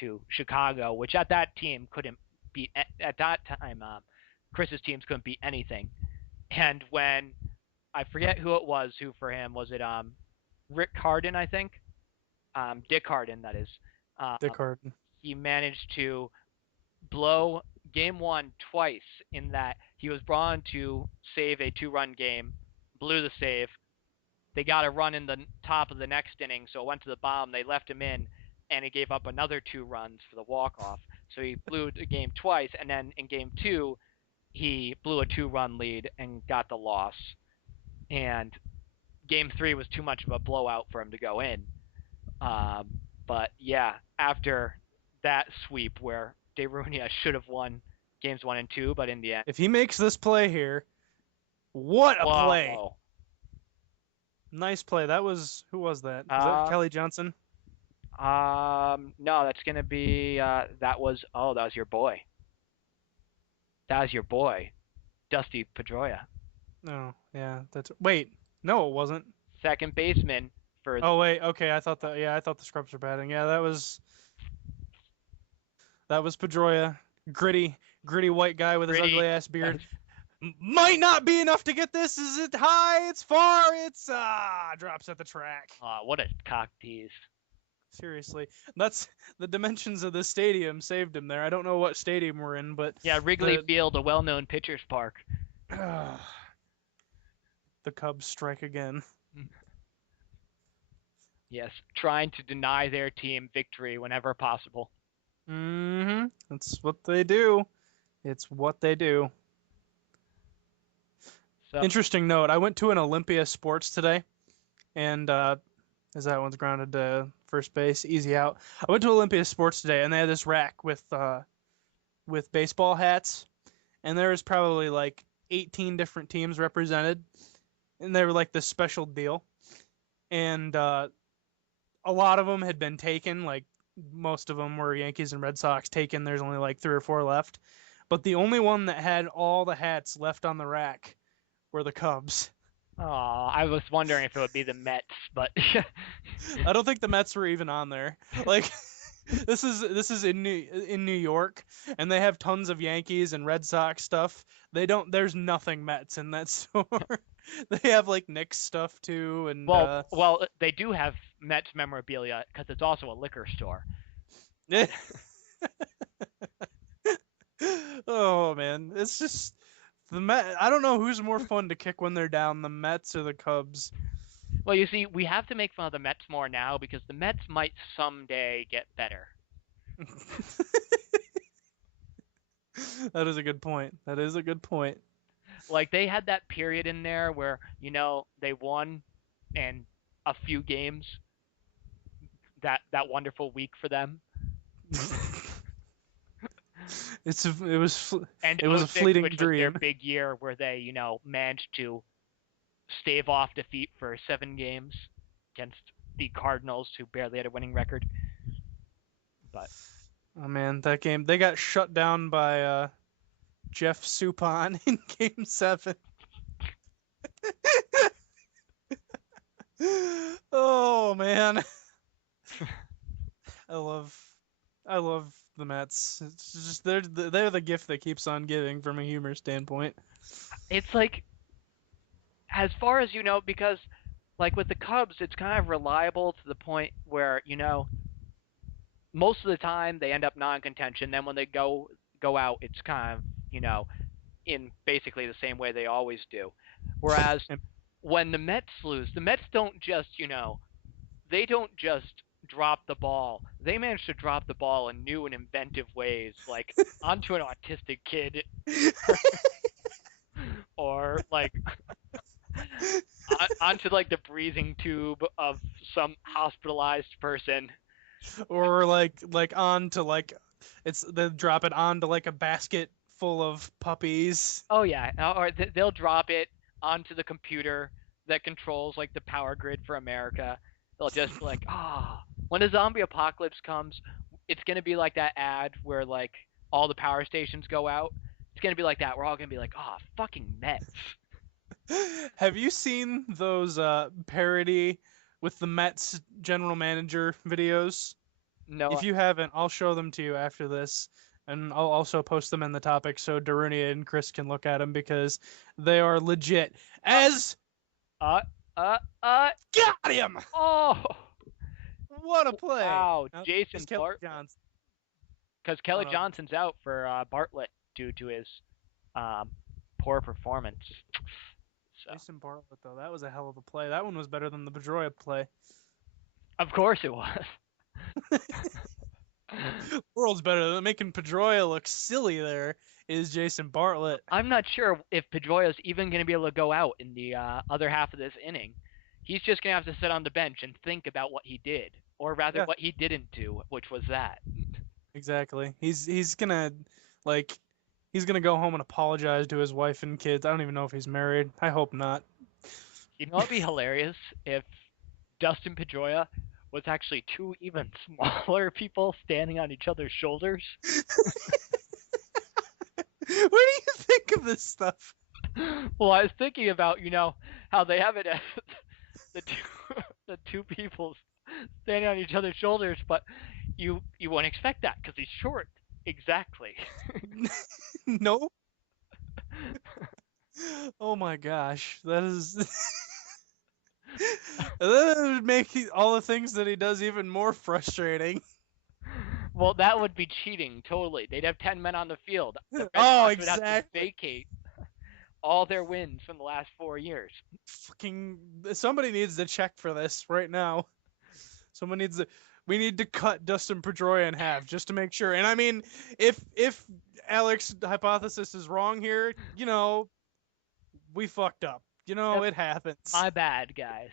to Chicago, which at that team couldn't beat at that time. Chris's teams couldn't beat anything. And when I forget who it was, who for him was it? Rick Harden, I think. Dick Harden, that is. Dick Harden. He managed to blow game one twice in that he was brought on to save a 2-run game, blew the save. They got a run in the top of the next inning, so it went to the bottom. They left him in, and he gave up another 2 runs for the walk-off. So he blew the game twice, and then in game 2, he blew a 2-run lead and got the loss. And game 3 was too much of a blowout for him to go in. But yeah, after that sweep where Darunia should have won games 1 and 2, but in the end, if he makes this play here, what a play! Nice play. That was, who was that? Was that Kelly Johnson? No, that's gonna be that was your boy. That was your boy, Dusty Pedroia. No, yeah, wait, no, it wasn't. Second baseman for. Oh wait, okay, I thought the Scrubs were batting. Yeah, that was Pedroia, gritty white guy with his ugly ass beard. Might not be enough to get this. Is it high? It's far. It's drops at the track. What a cock tease. Seriously, that's the dimensions of the stadium saved him there. I don't know what stadium we're in, but yeah, Wrigley Field, a well-known pitcher's park. The Cubs strike again. Yes, trying to deny their team victory whenever possible. Mm-hmm. That's what they do. It's what they do. So, interesting note. I went to an Olympia Sports today, and as that one's grounded to first base, easy out. I went to Olympia Sports today, and they had this rack with baseball hats, and there was probably like 18 different teams represented, and they were like this special deal, and a lot of them had been taken. Like most of them were Yankees and Red Sox taken. There's only like 3 or 4 left, but the only one that had all the hats left on the rack were the Cubs. Oh, I was wondering if it would be the Mets, but I don't think the Mets were even on there. Like this is in New York, and they have tons of Yankees and Red Sox stuff. There's nothing Mets in that store. They have like Knicks stuff too, and well, they do have Mets memorabilia because it's also a liquor store. Oh man, it's just the Met. I don't know who's more fun to kick when they're down, the Mets or the Cubs. Well, you see, we have to make fun of the Mets more now because the Mets might someday get better. That is a good point. Like, they had that period in there where, they won in a few games. That wonderful week for them. It was a fleeting dream. Their big year where they, managed to stave off defeat for 7 games against the Cardinals, who barely had a winning record. But oh man, that game, they got shut down by Jeff Suppan in Game 7. Oh man, I love the Mets. It's just they're the gift that keeps on giving from a humor standpoint. It's like, as far as because like with the Cubs, it's kind of reliable to the point where most of the time they end up non-contention. Then when they go out, it's kind of in basically the same way they always do. Whereas when the Mets lose, the Mets don't just they don't just drop the ball. They manage to drop the ball in new and inventive ways, like onto an autistic kid, or like onto like the breathing tube of some hospitalized person, or like onto like they drop it onto like a basket full of puppies. Oh yeah, or they'll drop it onto the computer that controls like the power grid for America. They'll just be like, when a zombie apocalypse comes, it's going to be like that ad where like all the power stations go out. It's going to be like that. We're all going to be like, fucking Mets. Have you seen those parody with the Mets general manager videos? No, If you haven't, I'll show them to you after this, and I'll also post them in the topic so Darunia and Chris can look at them because they are legit. As uh, uh. got him! Oh, What a play! wow, Now, there's Jason Kelly Bartlett, Johnson. because Oh Kelly no, Johnson's out for Bartlett due to his um, poor performance. So, Jason Bartlett though, that was a hell of a play. That one was better than the Pedroia play. of course it was. World's better than making Pedroia look silly. There is Jason Bartlett. I'm not sure if Pedroia's even going to be able to go out in the other half of this inning. He's just going to have to sit on the bench and think about what he did, or rather Yeah, what he didn't do, which was that. exactly. He's gonna like he's gonna go home and apologize to his wife and kids. I don't even know if he's married. I hope not. You know, it'd be hilarious if Dustin Pedroia was actually two even smaller people standing on each other's shoulders. Where do you think of this stuff? Well, I was thinking about, how they have it as the two people standing on each other's shoulders, but you wouldn't expect that because he's short. Exactly. No. Oh my gosh, that is that would make all the things that he does even more frustrating. Well, that would be cheating totally. They'd have 10 men on the field. The Red Oh, Sox would have to exactly. vacate all their wins from the last 4 years. Fucking somebody needs to check for this right now. Someone needs to. We need to cut Dustin Pedroia in half just to make sure. And I mean, if Alex's hypothesis is wrong here, we fucked up. It happens. My bad, guys.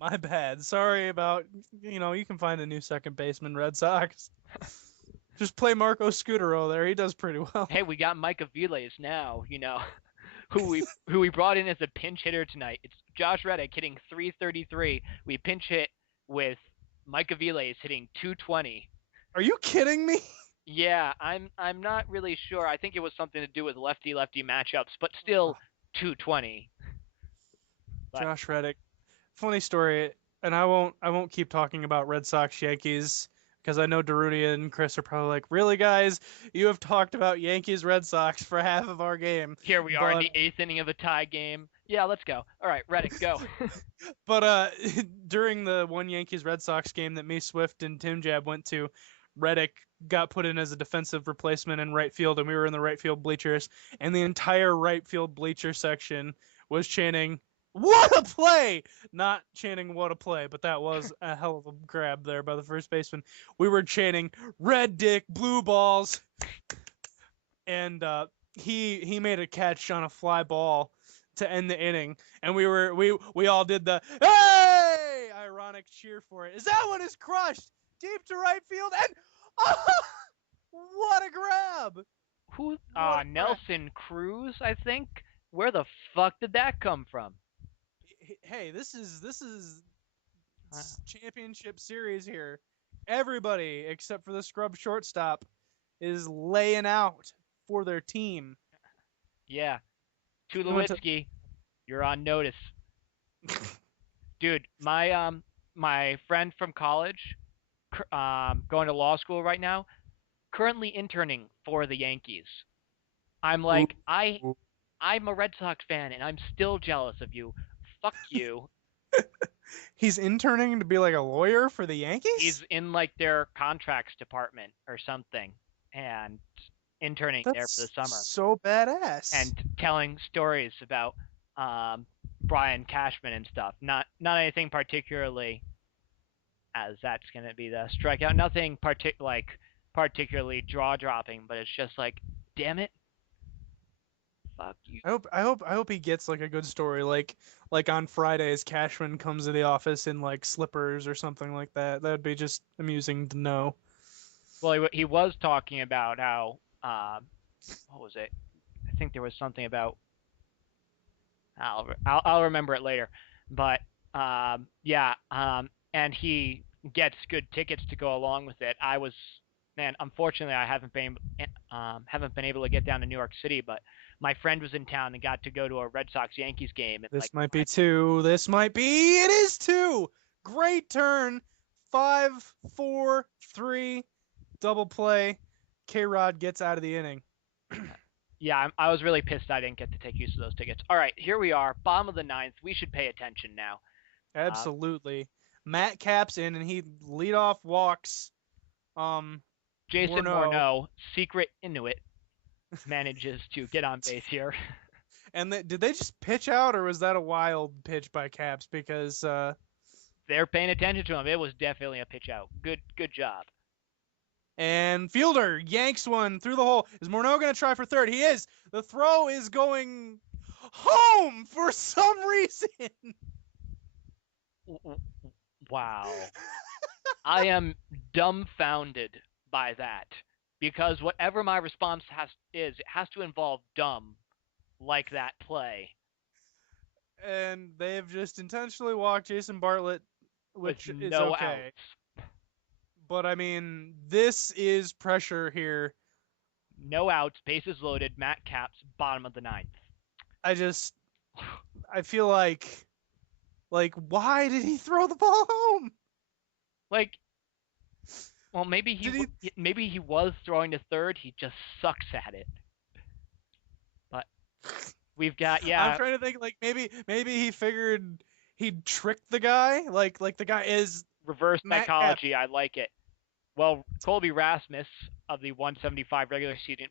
My bad. Sorry about. You can find a new second baseman, Red Sox. Just play Marco Scutero there. He does pretty well. Hey, we got Mike Aviles now, who we brought in as a pinch hitter tonight. It's Josh Reddick hitting 333. We pinch hit with Mike Aviles hitting 220. Are you kidding me? Yeah, I'm not really sure. I think it was something to do with lefty-lefty matchups, but still 220. But Josh Reddick. Funny story, and I won't keep talking about Red Sox Yankees because I know Darunia and Chris are probably like, really, guys, you have talked about Yankees Red Sox for half of our game. here we are in the 8th inning of a tie game. Yeah, let's go. All right, Reddick, go. But during the one Yankees Red Sox game that me, Swift, and Tim Jab went to, Reddick got put in as a defensive replacement in right field, and we were in the right field bleachers, and the entire right field bleacher section was chanting, "What a play!" Not chanting "What a play," but that was a hell of a grab there by the first baseman. We were chanting "Red Dick, blue balls," and he made a catch on a fly ball to end the inning, and we all did the "Hey!" ironic cheer for it. Is that one is crushed deep to right field, and oh, what a grab! Who? What a grab. Nelson Cruz, I think. Where the fuck did that come from? Hey, this is championship series here. Everybody except for the scrub shortstop is laying out for their team. Yeah, Tulowitzki, you're on notice. Dude, my friend from college, going to law school right now, currently interning for the Yankees. I'm like, I'm a Red Sox fan and I'm still jealous of you. Fuck you. He's interning to be like a lawyer for the Yankees? He's in like their contracts department or something and interning there for the summer. So badass. And telling stories about Brian Cashman and stuff. Not anything particularly, as that's going to be the strikeout. Nothing particularly jaw dropping, but it's just like, damn it. Fuck you. I hope he gets like a good story, like on Fridays Cashman comes to the office in like slippers or something like that. That'd be just amusing to know. Well, he was talking about how what was it? I think there was something about I'll remember it later. But yeah, and he gets good tickets to go along with it. Unfortunately, I haven't been able to get down to New York City, but my friend was in town and got to go to a Red Sox Yankees game. This might be two. This might be. It is two. Great turn. 5-4-3 double play. K-Rod gets out of the inning. Yeah, I was really pissed I didn't get to take use of those tickets. All right, here we are, bottom of the ninth. We should pay attention now. Absolutely. Matt Capps in, and he leadoff walks. Jason Morneau. Morneau, secret Inuit, manages to get on base here. And did they just pitch out, or was that a wild pitch by Capps? Because they're paying attention to him. It was definitely a pitch out. Good job. And Fielder yanks one through the hole. Is Morneau going to try for third? He is. The throw is going home for some reason. Wow. I am dumbfounded by that. Because whatever my response it has to involve dumb, like that play. And they have just intentionally walked Jason Bartlett, which with is no okay. outs. But I mean, this is pressure here. No outs, bases loaded, Matt Capps, bottom of the ninth. I feel like, why did he throw the ball home? Like, well, maybe he was throwing to third. He just sucks at it. But we've got I'm trying to think, like, maybe he figured he'd trick the guy, like the guy is reverse psychology. I like it. Well, Colby Rasmus of the 175 regular season